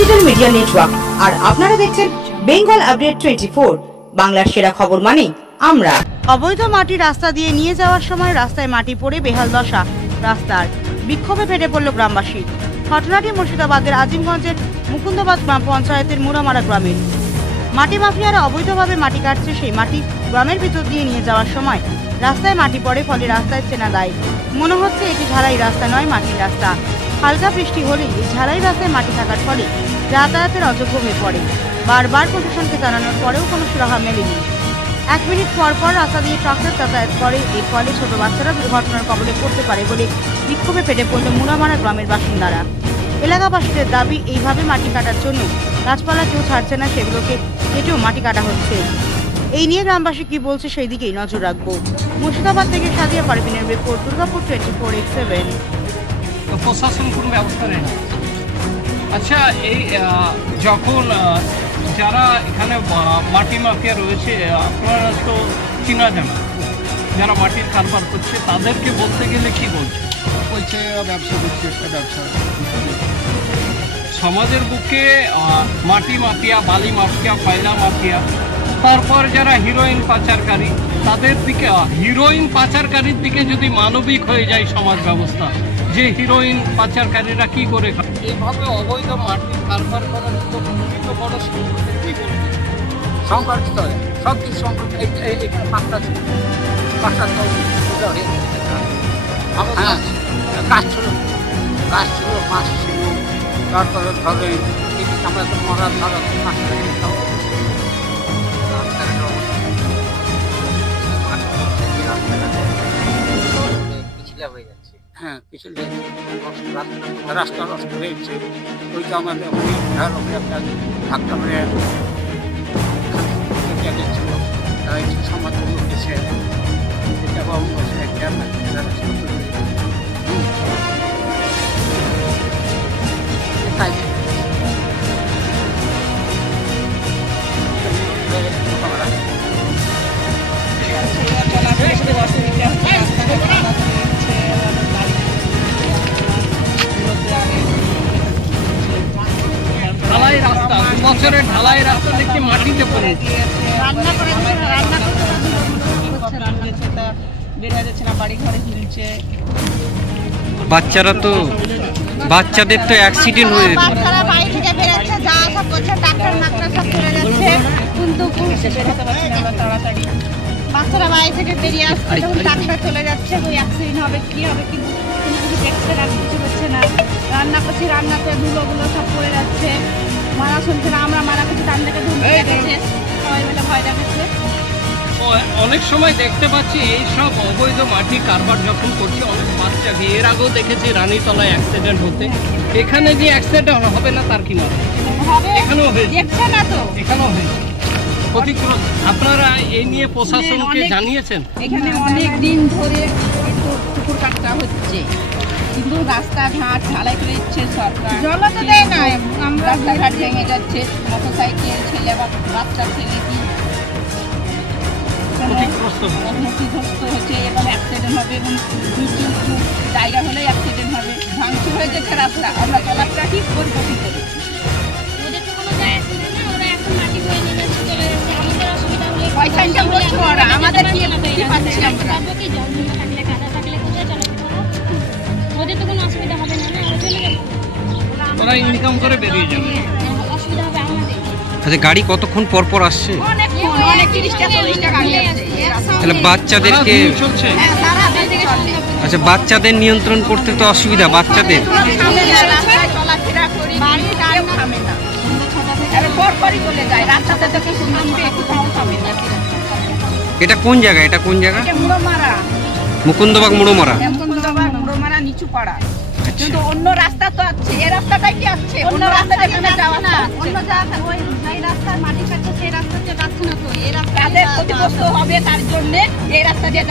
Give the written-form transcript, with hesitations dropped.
Digital media network আর আপনারা দেখছেন Bengal update 24। বাংলার সেরা খবর মানে আমরা। অবৈধ মাটি রাস্তা দিয়ে নিয়ে যাওয়ার সময় রাস্তায় মাটি পড়ে বেহাল দশা রাস্তার, বিক্ষোভে ফেটে পড়ল গ্রামবাসী। ঘটনাটি মুর্শিদাবাদের আজিমগঞ্জের মুকুন্দবাদ গ্রাম পঞ্চায়েতের মুড়ামারা গ্রামের। মাটি মাফিয়ারা অবৈধভাবে মাটি কাটছে, সেই মাটি গ্রামের ভিতর দিয়ে নিয়ে যাওয়ার সময় রাস্তায় মাটি পড়ে, ফলে রাস্তায় চেনা দেয়। মনে হচ্ছে এটি ঢালাই রাস্তা নয়, মাটির রাস্তা। হালকা বৃষ্টি হলেই এই ঢালাই রাস্তায় মাটি থাকার ফলে যাতায়াতের অযোগ্য হয়ে পড়ে। বারবার প্রশাসনকে জানানোর পরেও কোনো সুরাহা মেলেনি। 1 মিনিট পর পর রাস্তা দিয়ে ট্রাক্টর যাতায়াত করে, এর ফলে ছোট বাচ্চারা দুর্ঘটনার কবলে পড়তে পারে বলে বিক্ষোভে ফেটে পড়ল মুড়ামারা গ্রামের বাসিন্দারা। এলাকাবাসীদের দাবি, এইভাবে মাটি কাটার জন্য গাছপালা কেউ ছাড়ছে না, সেগুলোকে কেটেও মাটি কাটা হচ্ছে। এই নিয়ে গ্রামবাসী কি বলছে সেই দিকেই নজর রাখবো। মুর্শিদাবাদ থেকে সাদিয়া পারভিনের রিপোর্ট, দুর্গাপুর 24/7। প্রশাসন কোনো ব্যবস্থা নেই। আচ্ছা, এই যখন যারা এখানে মাটি মাফিয়া রয়েছে, আপনারা তো চিনা জানা, যারা মাটির কারবার করছে তাদেরকে বলতে গেলে কি বলছে? বলছে ব্যবসা করছে, একটা ব্যবসা। সমাজের বুকে মাটি মাফিয়া, বালি মাফিয়া, কয়লা মাফিয়া, তারপর যারা হিরোইন পাচারকারী, তাদের দিকে হিরোইন পাচারকারীর দিকে যদি মানবিক হয়ে যায় সমাজ ব্যবস্থা, যে হিরোইন পাচারকারীরা কি করে এইভাবে অবৈধ মাটির কারবার করার তো বড় সংকট হয়, সব কিছু সংকট। এখানে পাঁচটা ছিল, পাঁচটা তো গাছ ছিল, মাছ ছিল, তারপরে ধরেন আমরা তো মরা ধরা পাঁচটা খেতাম। হয়ে যাচ্ছে, হ্যাঁ পিছলে রাস্তা হয়েছে, ওইটা আমাদের ধাক্কা মেরে গেছিল। তারা একটু সমাধান করতেছে, এটা তাই ঢালাই রাস্তা, বছরের ঢালাই রাস্তা দেখতে মাটিতে পড়ে বাচ্চারা তো, বাচ্চাদের তো অ্যাক্সিডেন্ট হয়ে যেত। বাচ্চারা বাড়ি থেকে বেরোচ্ছে, যা সব করছে, ডাক্তার মাক্তার সব চলে যাচ্ছে, কিন্তু তাড়াতাড়ি বাচ্চারা বাড়ি থেকে বেরিয়ে আসছে, তখন ডাক্তার চলে যাচ্ছে, ওই অ্যাক্সিডেন্ট হবে কি হবে, কিন্তু কোনো কিছু দেখছে না, কিছু হচ্ছে না। রান্না করছি, রান্নাতে ধুলোগুলো সব পড়ে যাচ্ছে, মারা শুনছে না, আমরা মারা করছি, তার থেকে ধুলো দেখাচ্ছে, সবাই মিলে ভয় দেখাচ্ছে। অনেক সময় দেখতে পাচ্ছি এই সব অবৈধ মাটি কারবার যখন করছে, অনেক বাচ্চা গিয়ে এর আগেও দেখেছি রানীতলায় অ্যাক্সিডেন্ট হতে। এখানে যে অ্যাক্সিডেন্ট হবে না তার কি না, এখানেও হয়েছে, এখানেও হয়েছে ক্ষতিগ্রস্ত। আপনারা এই নিয়ে প্রশাসনকে জানিয়েছেন? এখানে অনেক দিন ধরে পুকুর কাটা হচ্ছে, কিন্তু রাস্তাঘাট ঢালাই করে দিচ্ছে সরকার, জল তো দেয় না, আমরা রাস্তাঘাট ভেঙে যাচ্ছে, মোটরসাইকেল ছেলে বা বাচ্চা ছেলে কি ক্ষতিগ্রস্ত হচ্ছে, এবং অ্যাক্সিডেন্ট হবে, এবং নিচু উঁচু জায়গা হলেই অ্যাক্সিডেন্ট হবে, ভাঙচুর হয়ে যাচ্ছে রাস্তা, আমরা চলাফেরা কি করবো কি করে? পয়সা ইনকাম করছে ওরা, আমাদের কি পাচ্ছি আমরা? ওরা ইনকাম করে বেরিয়ে যাবে। আচ্ছা, গাড়ি কতক্ষণ পর পর আসছে? অনেক 30টা 40টা গাড়ি আসছে। তাহলে বাচ্চাদেরকে, আচ্ছা বাচ্চাদের নিয়ন্ত্রণ করতে তো অসুবিধা, বাচ্চাদের রাস্তায় চলাফেরা করি, বাড়ি কেউ থামে না, পরপরই চলে যায়, রাস্তাতে তো কিছু থামবে, কোথাও থামে না। এটা কোন জায়গা, এটা কোন জায়গা? মুড়ামারা, মুকুন্দবাগ মুড়ামারা, মুড়ামারা নিচু পাড়া। কিন্তু অন্য রাস্তা তো আছে, এই রাস্তাটাই কি আছে? অন্য রাস্তাটা এখানে যাওয়া না, অন্য জায়গা ওই রাস্তার মাটি কাটছে, সেই রাস্তাতে যাচ্ছে না, তো এই রাস্তাতে ক্ষতিগ্রস্ত হবে, তার জন্য এই রাস্তা দিয়ে